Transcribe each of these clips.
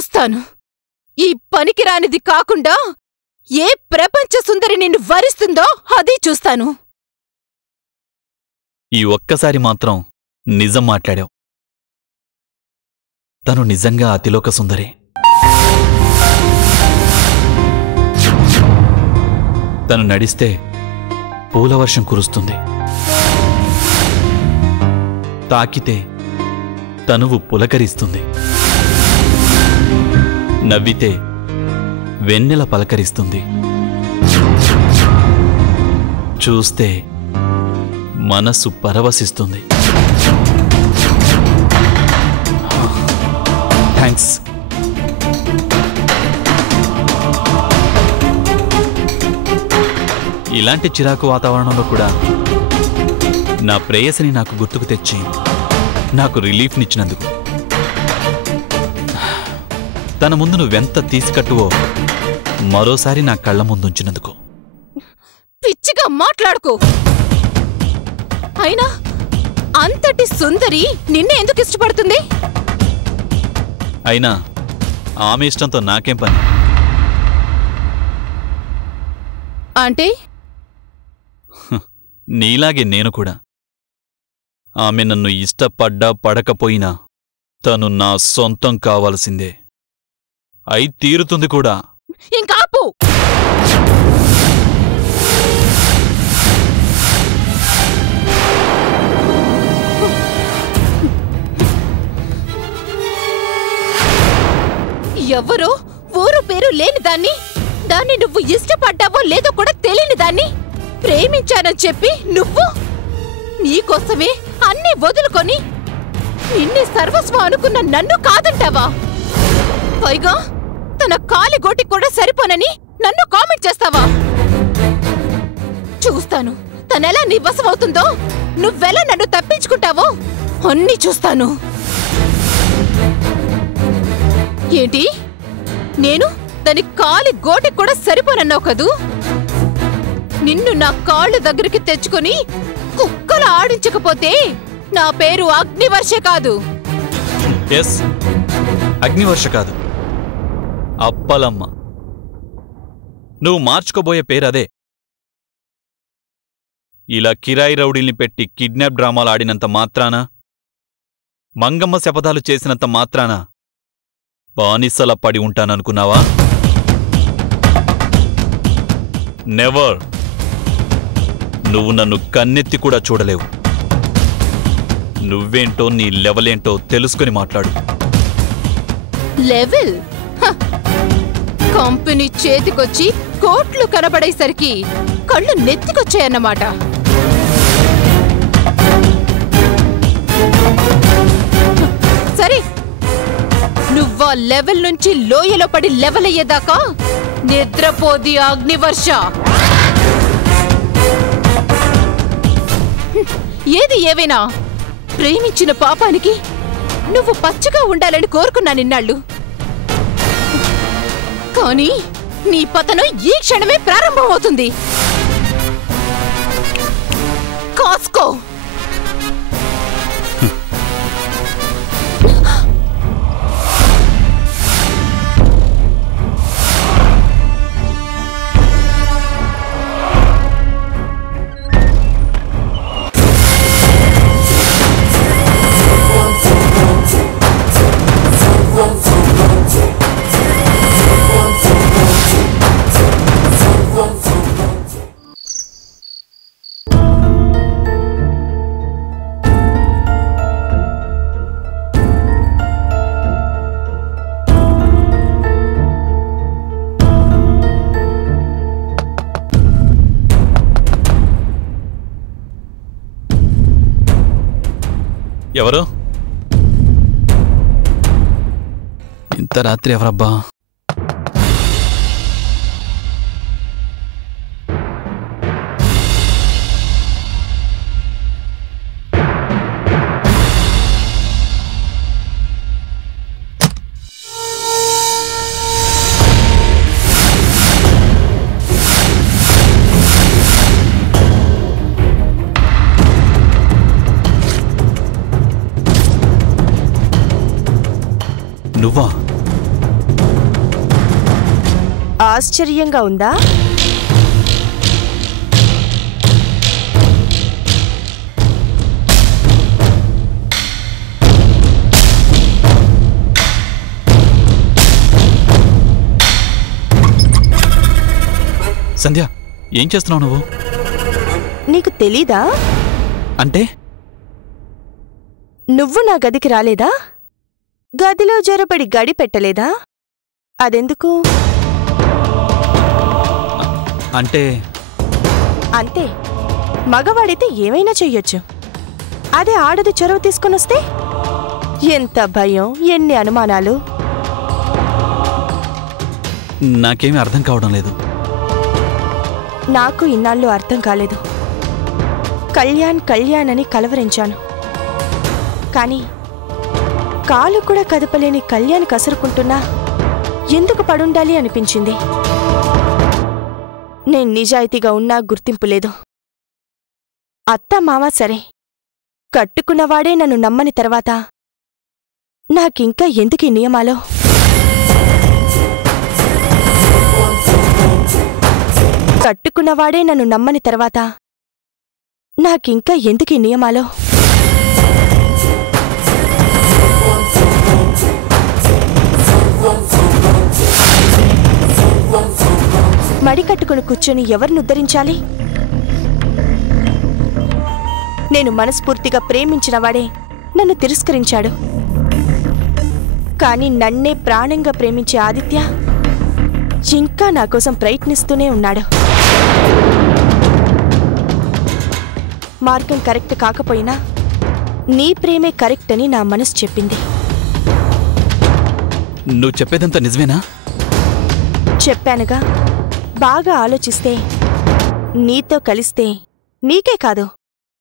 చూస్తాను. ఈ పనికిరానిది కాకుండా ఏ ప్రపంచ సుందరి నిన్ను వరిస్తుందో అది చూస్తాను. ఈ ఒక్కసారి మాత్రం నిజం మాట్లాడావు. తను నిజంగా అతిలోక సుందరి. తను నడిస్తే పూలవర్షం కురుస్తుంది. తాకితే తనువు పులకరిస్తుంది. నవ్వితే వెన్నెల పలకరిస్తుంది. చూస్తే మనస్సు పరవశిస్తుంది. థ్యాంక్స్. ఇలాంటి చిరాకు వాతావరణంలో కూడా నా ప్రేయసిని నాకు గుర్తుకు తెచ్చి నాకు రిలీఫ్నిచ్చినందుకు, తన ముందు నువ్వెంత తీసికట్టువో మరోసారి నా కళ్ల ముందుంచినందుకు. పిచ్చిగా మాట్లాడుకో. అయినా అంతటి సుందరి నిన్నే ఎందుకు ఇష్టపడుతుంది? అయినా ఆమె ఇష్టంతో నాకేం పని? అంటే నీలాగే నేను కూడా. ఆమె నన్ను ఇష్టపడ్డా పడకపోయినా తను నా సొంతం కావాల్సిందే. అయి తీరుతుంది కూడా. ఇంకాపు. ఎవరో ఊరు పేరు లేని దాన్ని నువ్వు ఇష్టపడ్డావో లేదో కూడా తెలియని దాన్ని ప్రేమించానని చెప్పి నువ్వు నీకోసమే అన్నీ వదులుకొని నిన్నే సర్వస్వం అనుకున్న నన్ను కాదంటావా? పైగా తన కాలి గోటి కూడా సరిపోనని నన్ను కామెంట్ చేస్తావా? చూస్తాను తనెలా నీ వశమవుతుందో, నువ్వెలా నన్ను తప్పించుకుంటావో అన్నీ చూస్తాను. ఏంటి? నేను దాని కాలి గోటికి కూడా సరిపోనన్నావు కదూ? నిన్ను నా కాళ్ళ దగ్గరికి తెచ్చుకొని కుక్కలు ఆడించకపోతే నా పేరు అగ్నివర్ష కాదు. ఎస్, అగ్నివర్ష కాదు, అప్పలమ్మ. నువ్వు మార్చుకోబోయే పేరదే. ఇలా కిరాయి రౌడీల్ని పెట్టి కిడ్నాప్ డ్రామాలు ఆడినంత మాత్రాన, మంగమ్మ శపథాలు చేసినంత మాత్రాన బానిసలా పడి ఉంటాననుకున్నావా? నెవర్. నువ్వు నన్ను కన్నెత్తి కూడా చూడలేవు. నువ్వేంటో నీ లెవెలేంటో తెలుసుకుని మాట్లాడు. లెవెల్? కంపెనీ చేతికొచ్చి కోట్లు కనబడేసరికి కళ్ళు నెత్తికొచ్చాయన్నమాట. సరే, నువ్వా లెవెల్ నుంచి లోయలో పడి లెవెల్ అయ్యేదాకా నిద్రపోది అగ్నివర్ష. ఏది ఏవైనా ప్రేమించిన పాపానికి నువ్వు పచ్చగా ఉండాలని కోరుకున్నా నిన్నాళ్ళు. కానీ నీ పతనం ఈ క్షణమే ప్రారంభమవుతుంది. కాస్కో. ఎవరు? ఇంత రాత్రి ఎవరబ్బా? నువ్వా? ఆశ్చర్యంగా ఉందా? సంధ్య, ఏం చేస్తున్నావు నువ్వు? నీకు తెలీదా? అంటే నువ్వు నా గదికి రాలేదా? గదిలో జొరబడి గడి పెట్టలేదా? అదెందుకు? అంటే అంతే, మగవాడితే ఏమైనా చెయ్యొచ్చు. అదే ఆడది చొరవ తీసుకొనొస్తే ఎంత భయం, ఎన్ని అనుమానాలు. నాకేమీ అర్థం కావడం లేదు. నాకు ఇన్నాళ్ళు అర్థం కాలేదు. కళ్యాణ్ కళ్యాణ్ అని కలవరించాను. కానీ కాలు కూడా కదపలేని కళ్యాణ్ కసురుకుంటున్నా ఎందుకు పడుండాలి అనిపించింది. నేను నిజాయితీగా ఉన్నా గుర్తింపు లేదు. అత్త మామ సరే, కట్టుకున్నవాడే నన్ను నమ్మని తర్వాత నాకింకా ఎందుకీ నియమాలో? కట్టుకున్నవాడే నన్ను నమ్మని తర్వాత నాకింకా ఎందుకీ నియమాలో? మడి కట్టుకుని కూర్చొని ఎవరినుద్ధరించాలి? నేను మనస్ఫూర్తిగా ప్రేమించినవాడే నన్ను తిరస్కరించాడు. కాని నన్నే ప్రాణంగా ప్రేమించే ఆదిత్య ఇంకా నా కోసం ప్రయత్నిస్తూనే ఉన్నాడు. మార్గం కరెక్ట్ కాకపోయినా నీ ప్రేమే కరెక్ట్ అని నా మనసు చెప్పింది. నువ్వు చెప్పేదంతా నిజమేనా? చెప్పానుగా, బాగా ఆలోచిస్తే నీతో కలిస్తే నీకే కాదు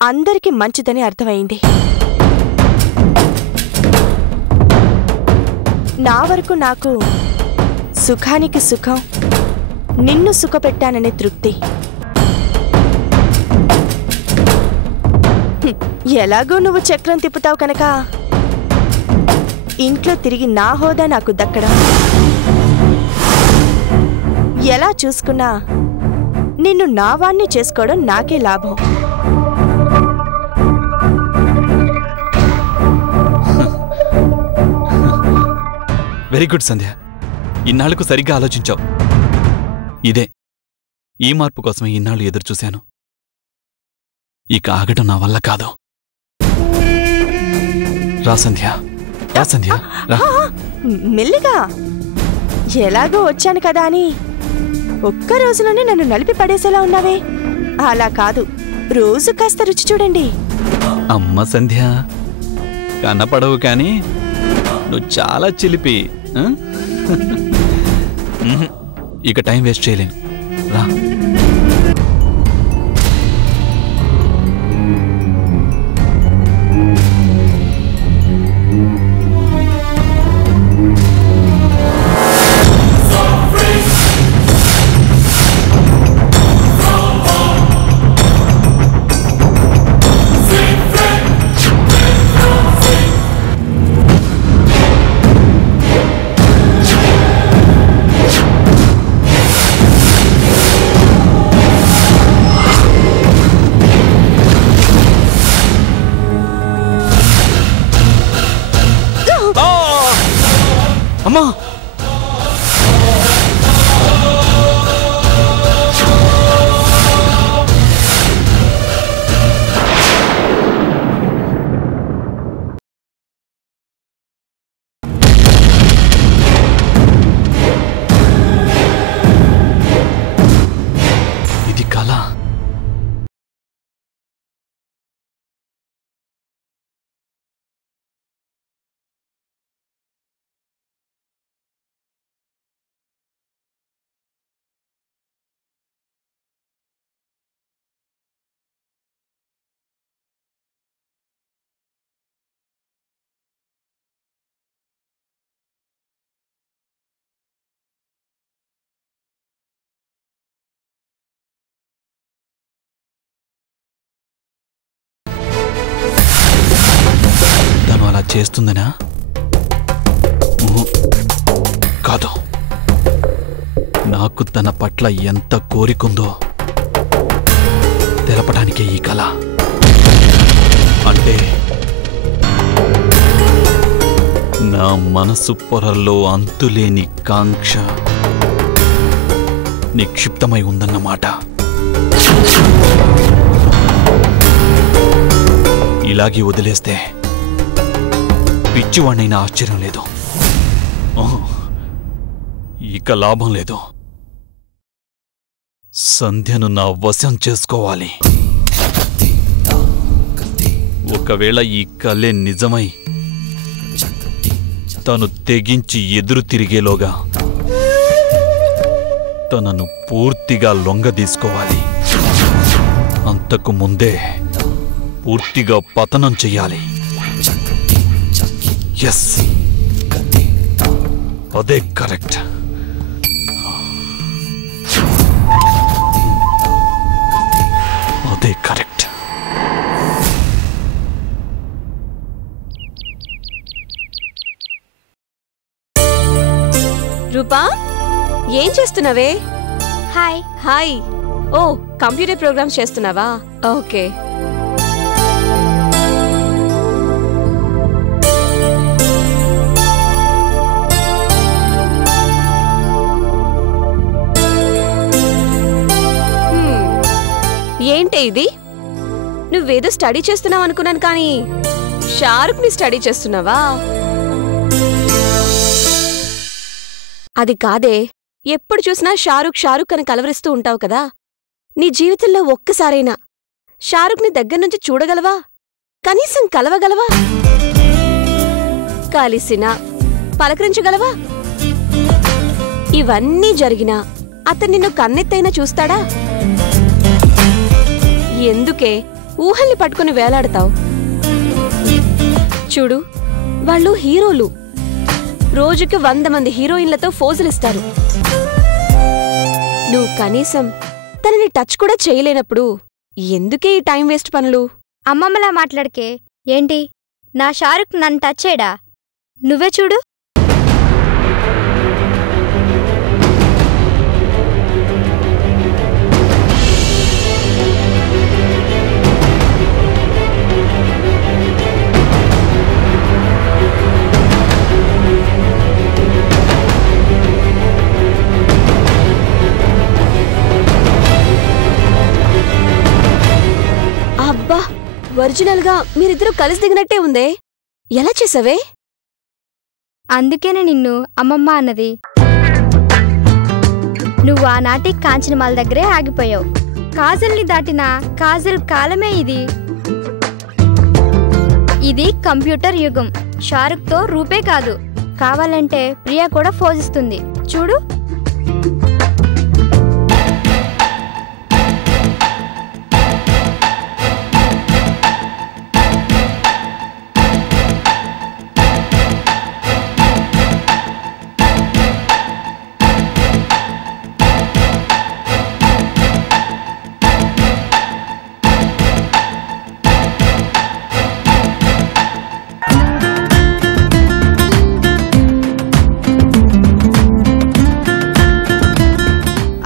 అందరికీ మంచిదని అర్థమైంది. నా వరకు నాకు సుఖానికి సుఖం, నిన్ను సుఖపెట్టాననే తృప్తి. ఎలాగో నువ్వు చక్రం తిప్పుతావు కనుక ఇంట్లో తిరిగి నా హోదా నాకు దక్కడం, ఎలా చూసుకున్నా నిన్ను నావాణ్ణి చేసుకోవడం నాకే లాభం. వెరీ గుడ్ సంధ్య, ఇన్నాళ్లకు సరిగ్గా ఆలోచించావు. ఇదే, ఈ మార్పు కోసమే ఇన్నాళ్ళు ఎదురుచూశాను. ఇక ఆగటం నా వల్ల కాదు. రా సంధ్య, రా సంధ్య, రా. మెల్లిగా, ఎలాగో వచ్చాను కదా అని ఒక్క రోజులోనే నన్ను నలిపి పడేసేలా ఉన్నావే. అలా కాదు, రోజు కాస్త రుచి చూడండి. అమ్మ సంధ్య, కనపడవు కానీ నువ్వు చాలా చిలిపి. ఇక టైం వేస్ట్ చేయలేను, రా. అమ్మా, ఇది కళ. అలా చేస్తుందనా? కాదు, నాకు తన పట్ల ఎంత కోరికుందో తెలపడానికే ఈ కళ. అంటే నా మనసు పొరల్లో అంతులేని కాంక్ష నిక్షిప్తమై ఉందన్నమాట. ఇలాగే వదిలేస్తే పిచ్చివాణ్ణైనా ఆశ్చర్యం లేదు. ఇక లాభం లేదు. సంధ్యను నా వశం చేసుకోవాలి. ఒకవేళ ఈ కలే నిజమై తను తెగించి ఎదురు తిరిగేలోగా తనను పూర్తిగా లొంగదీసుకోవాలి. అంతకు ముందే పూర్తిగా పతనం చెయ్యాలి. ఎస్, అదే కరెక్ట్. అదే కరెక్ట్. రూపా, ఏం చేస్తున్నావే? హాయ్. హాయ్. ఓ, కంప్యూటర్ ప్రోగ్రామ్స్ చేస్తున్నావా? ఓకే. ఏంటే ఇది? నువ్వేదో స్టడీ చేస్తున్నావు అనుకున్నాను, కానీ షారుఖ్ ని స్టడీ చేస్తున్నావా? అది కాదే, ఎప్పుడు చూసినా షారుఖ్ షారుఖ్ అని కలవరిస్తూ ఉంటావు కదా. నీ జీవితంలో ఒక్కసారైనా షారుఖ్ ని దగ్గర్నుంచి చూడగలవా? కనీసం కలవగలవా? కలిసినా పలకరించగలవా? ఇవన్నీ జరిగినా అతను నిన్ను కన్నెత్తైనా చూస్తాడా? ఎందుకే ఊహల్ని పట్టుకుని వేలాడతావు? చూడు, వాళ్ళు హీరోలు. రోజుకి 100 మంది హీరోయిన్లతో ఫోజులిస్తారు. నువ్వు కనీసం తనని టచ్ కూడా చేయలేనప్పుడు ఎందుకే ఈ టైం వేస్ట్ పనులు? అమ్మమ్మలా మాట్లాడకే. ఏంటి, నా షారుఖ్ నన్ను టచ్ చేయడా? నువ్వే చూడు. అబ్బా, ఒరిజినల్ గా మీరిద్దరూ కలిసి దిగినట్టే ఉందే. ఎలా చేసావే? అందుకేనే నిన్ను అమ్మమ్మ అన్నది. నువ్వు ఆనాటి కాంచనమాల దగ్గరే ఆగిపోయావు. కాజల్ని దాటిన కాజల్ కాలమే ఇది. ఇది కంప్యూటర్ యుగం. షారుఖ్తో రూపే కాదు, కావాలంటే ప్రియా కూడా ఫోజిస్తుంది. చూడు.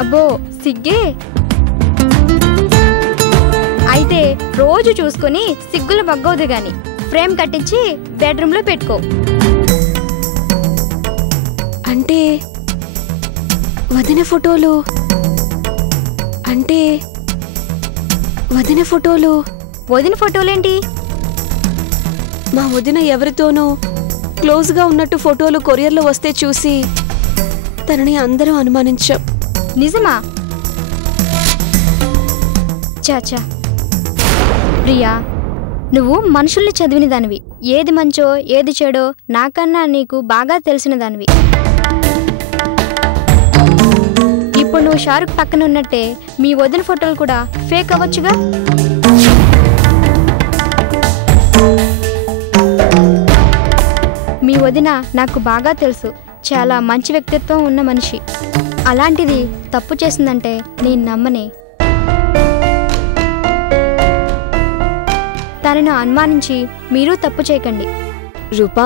అబ్బో, సిగ్గే. అయితే రోజు చూసుకుని సిగ్గులు బగ్గవుదు గాని ఫ్రేమ్ కట్టించి బెడ్రూమ్లో పెట్టుకో. అంటే వదిన ఫోటోలు వదిన ఫోటోలేంటి? మా వదిన ఎవరితోనూ క్లోజ్గా ఉన్నట్టు ఫోటోలు కొరియర్లో వస్తే చూసి తనని అందరూ అనుమానించాం. నిజమా? చాచా ప్రియా, నువ్వు మనుషుల్ని చదివిన దానివి. ఏది మంచో ఏది చెడో నాకన్నా నీకు బాగా తెలిసిన దానివి. ఇప్పుడు నువ్వు షారుఖ్ పక్కన ఉన్నట్టే మీ వదిన ఫోటోలు కూడా ఫేక్ అవ్వచ్చుగా. మీ వదిన నాకు బాగా తెలుసు, చాలా మంచి వ్యక్తిత్వం ఉన్న మనిషి. అలాంటిది తప్పు చేసిందంటే నేను నమ్మనే. తనను అనుమానించి మీరు తప్పు చేయకండి. రూపా,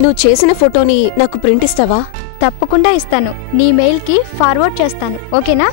నువ్వు చేసిన ఫోటోని నాకు ప్రింట్ ఇస్తావా? తప్పకుండా ఇస్తాను. నీ మెయిల్కి ఫార్వర్డ్ చేస్తాను. ఓకేనా?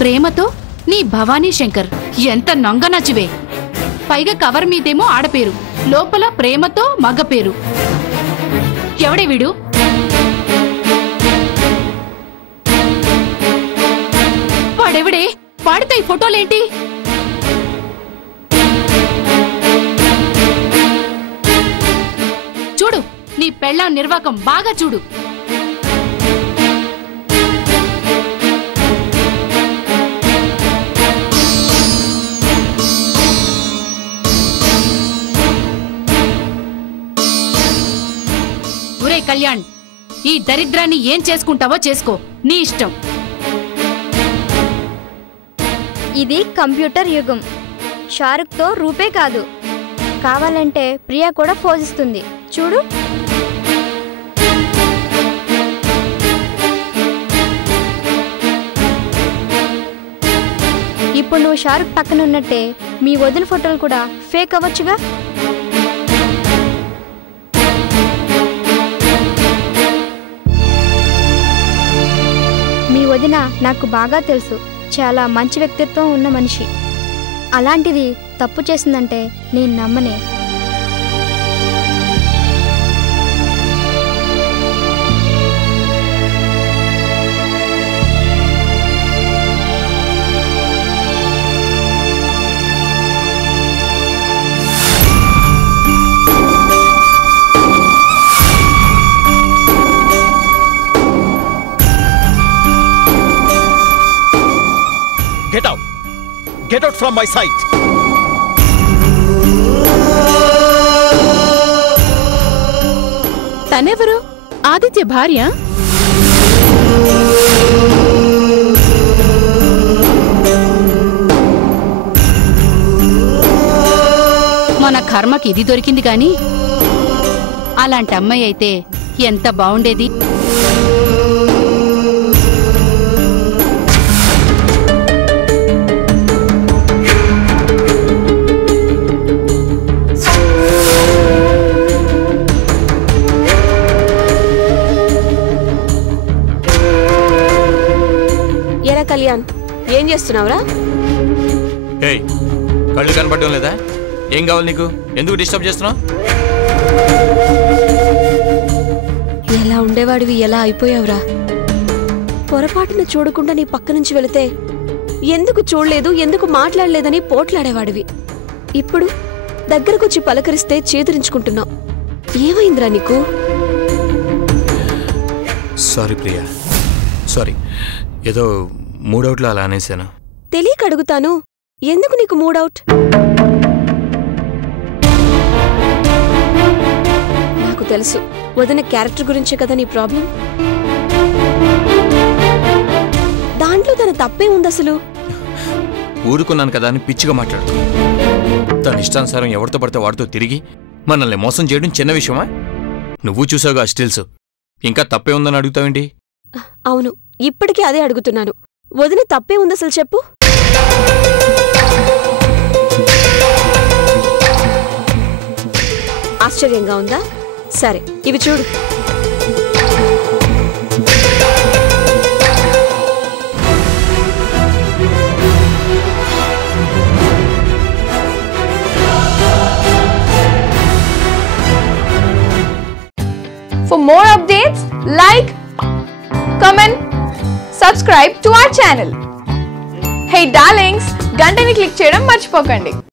ప్రేమతో నీ భవానీ శంకర్ ఎంత నంగనచ్చివే. పైగా కవర్ మీదేమో ఆడపేరు, లోపల ప్రేమతో మగ పేరు. ఎవడే వీడు? వాడెవడే? వాడితో ఈ ఫోటోలేంటి? చూడు, నీ పెళ్ళాం నిర్వాకం బాగా చూడు. కళ్యాణ్, ఈ దరిద్రాన్ని ఏం చేసుకుంటావో చేసుకో, నీ ఇష్టం. ఇది కంప్యూటర్ యుగం. షారుఖ్తో రూపే కాదు, కావాలంటే ప్రియా కూడా పోజిస్తుంది. చూడు. ఇప్పుడు నువ్వు షారుఖ్ పక్కన ఉన్నట్టే మీ వదిన ఫోటోలు కూడా ఫేక్ అవ్వచ్చుగా. వదిన నాకు బాగా తెలుసు, చాలా మంచి వ్యక్తిత్వం ఉన్న మనిషి. అలాంటిది తప్పు చేసిందంటే నేను నమ్మనే. Get out! Get out from my sight! తనెవరు? Aditya భార్య? మన కర్మకి ఇది దొరికింది కాని అలాంటి అమ్మాయి అయితే ఎంత బావుండేది. కళ్యాణ్, ఏం చేస్తున్నావురా? ఏయ్, కళ్ళు కనపడడం లేదా? ఏం కావాలి నీకు? ఎందుకు డిస్టర్బ్ చేస్తున్నావు? ఎలా ఉండేవాడివి ఎలా అయిపోయావురా? పొరపాటున చూడకుండా నీ పక్క నుంచి వెళితే ఎందుకు చూడలేదు, ఎందుకు మాట్లాడలేదని పోట్లాడేవాడివి. ఇప్పుడు దగ్గరకొచ్చి పలకరిస్తే చేతురించుకుంటున్నావు. ఏమైందిరా నీకు? Sorry Priya, sorry. ఏదో మూడౌట్లో అలా అనేసాను. తెలియక అడుగుతాను, ఎందుకు నీకు మూడౌట్? నాకు తెలుసు, వదిన క్యారెక్టర్ గురించే కదా నీ ప్రాబ్లం. దాంట్లో తన తప్పే ఉంది అసలు. ఊరుకున్నాను కదా అని పిచ్చిగా మాట్లాడు. తన ఇష్టానుసారం ఎవరితో పడితే వాడితో తిరిగి మనల్ని మోసం చేయడం చిన్న విషయమా? నువ్వు చూసావుగా స్టిల్స్, ఇంకా తప్పే ఉందని అడుగుతావేంటి? అవును, ఇప్పటికీ అదే అడుగుతున్నాను. వదిన తప్పే ఉంది అసలు చెప్పు. ఆశ్చర్యంగా ఉందా? సరే, ఇవి చూడు. For more updates, like, comment, subscribe to our channel. Hey darlings, గంటని click చేయడం మర్చిపోకండి.